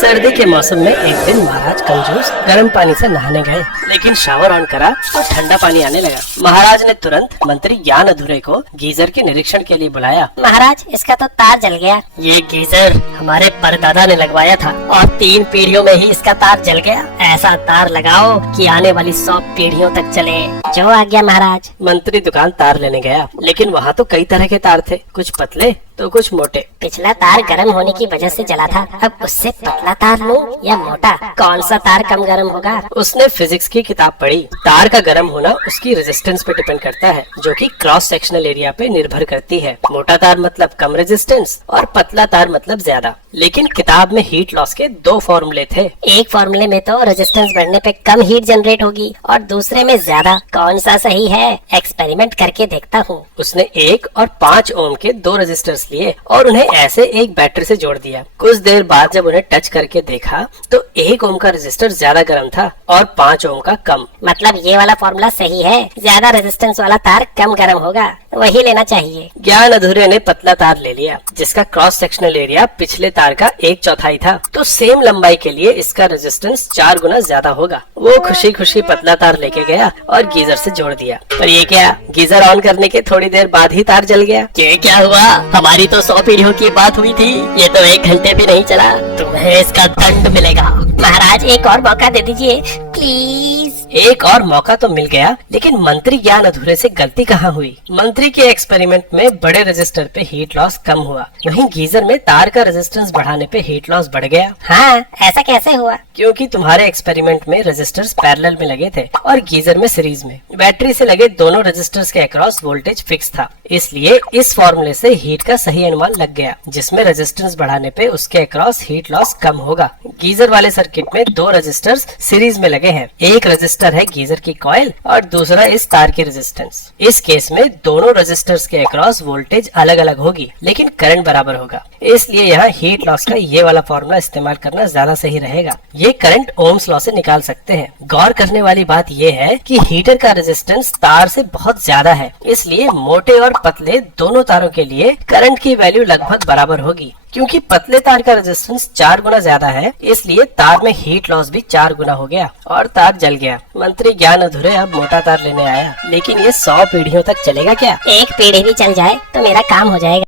सर्दी के मौसम में एक दिन महाराज कंजूस गर्म पानी से नहाने गए, लेकिन शावर ऑन करा तो ठंडा पानी आने लगा। महाराज ने तुरंत मंत्री ज्ञान अधूरे को गीजर के निरीक्षण के लिए बुलाया। महाराज, इसका तो तार जल गया। ये गीजर हमारे परदादा ने लगवाया था और 3 पीढ़ियों में ही इसका तार जल गया। ऐसा तार लगाओ कि आने वाली 100 पीढ़ियों तक चले। जो आ गया महाराज। मंत्री दुकान तार लेने गया, लेकिन वहाँ तो कई तरह के तार थे, कुछ पतले तो कुछ मोटे। पिछला तार गर्म होने की वजह से जला था, अब उससे पतला तार लूं या मोटा? कौन सा तार कम गर्म होगा? उसने फिजिक्स की किताब पढ़ी। तार का गर्म होना उसकी रेजिस्टेंस पे डिपेंड करता है, जो कि क्रॉस सेक्शनल एरिया पे निर्भर करती है। मोटा तार मतलब कम रेजिस्टेंस और पतला तार मतलब ज्यादा। लेकिन किताब में हीट लॉस के 2 फॉर्मूले थे। एक फॉर्मूले में तो रेजिस्टेंस बढ़ने पे कम हीट जनरेट होगी और दूसरे में ज्यादा। कौन सा सही है? एक्सपेरिमेंट करके देखता हूँ। उसने 1 और 5 ओम के 2 रेजिस्टर्स लिए और उन्हें ऐसे एक बैटरी से जोड़ दिया। कुछ देर बाद जब उन्हें टच करके देखा तो 1 ओम का रेजिस्टर ज्यादा गर्म था और 5 ओम का कम। मतलब ये वाला फॉर्मूला सही है, ज्यादा रेजिस्टेंस वाला तार कम गर्म होगा, वही लेना चाहिए। ज्ञान अधूरे ने पतला तार ले लिया, जिसका क्रॉस सेक्शनल एरिया पिछले तार का 1/4 था, तो सेम लंबाई के लिए इसका रेजिस्टेंस 4 गुना ज्यादा होगा। वो खुशी खुशी पतला तार लेके गया और गीजर से जोड़ दिया। पर ये क्या, गीजर ऑन करने के थोड़ी देर बाद ही तार जल गया। ये क्या हुआ? हमारी तो 100 पीढ़ियों की बात हुई थी, ये तो 1 घंटे भी नहीं चला। तुम्हें इसका दंड मिलेगा। महाराज, एक और मौका दे दीजिए प्लीज। एक और मौका तो मिल गया, लेकिन मंत्री ज्ञान अधूरे से गलती कहाँ हुई? मंत्री के एक्सपेरिमेंट में बड़े रेजिस्टर पे हीट लॉस कम हुआ, वहीं गीजर में तार का रेजिस्टेंस बढ़ाने पे हीट लॉस बढ़ गया। हाँ, ऐसा कैसे हुआ? क्योंकि तुम्हारे एक्सपेरिमेंट में रेजिस्टर्स पैरेलल में लगे थे और गीजर में सीरीज में। बैटरी से लगे दोनों रेजिस्टर्स के अक्रॉस वोल्टेज फिक्स था, इसलिए इस फॉर्मूले से हीट का सही अनुमान लग गया, जिसमें रेजिस्टेंस बढ़ाने पे उसके अक्रॉस हीट लॉस कम होगा। गीजर वाले सर्किट में 2 रेजिस्टर्स सीरीज में लगे हैं। एक रेजिस्टर है गीजर की कॉइल और दूसरा इस तार की रेजिस्टेंस। इस केस में दोनों रेजिस्टर्स के अक्रॉस वोल्टेज अलग अलग होगी, लेकिन करंट बराबर होगा। इसलिए यहाँ हीट लॉस का ये वाला फॉर्मूला इस्तेमाल करना ज्यादा सही रहेगा। ये करंट ओम्स लॉ से निकाल सकते हैं। गौर करने वाली बात ये है कि हीटर का रेजिस्टेंस तार से बहुत ज्यादा है, इसलिए मोटे और पतले दोनों तारों के लिए करंट की वैल्यू लगभग बराबर होगी। क्योंकि पतले तार का रेजिस्टेंस 4 गुना ज्यादा है, इसलिए तार में हीट लॉस भी 4 गुना हो गया और तार जल गया। मंत्री ज्ञान अधूरे अब मोटा तार लेने आया, लेकिन ये 100 पीढ़ियों तक चलेगा क्या? 1 पीढ़ी भी चल जाए तो मेरा काम हो जाएगा।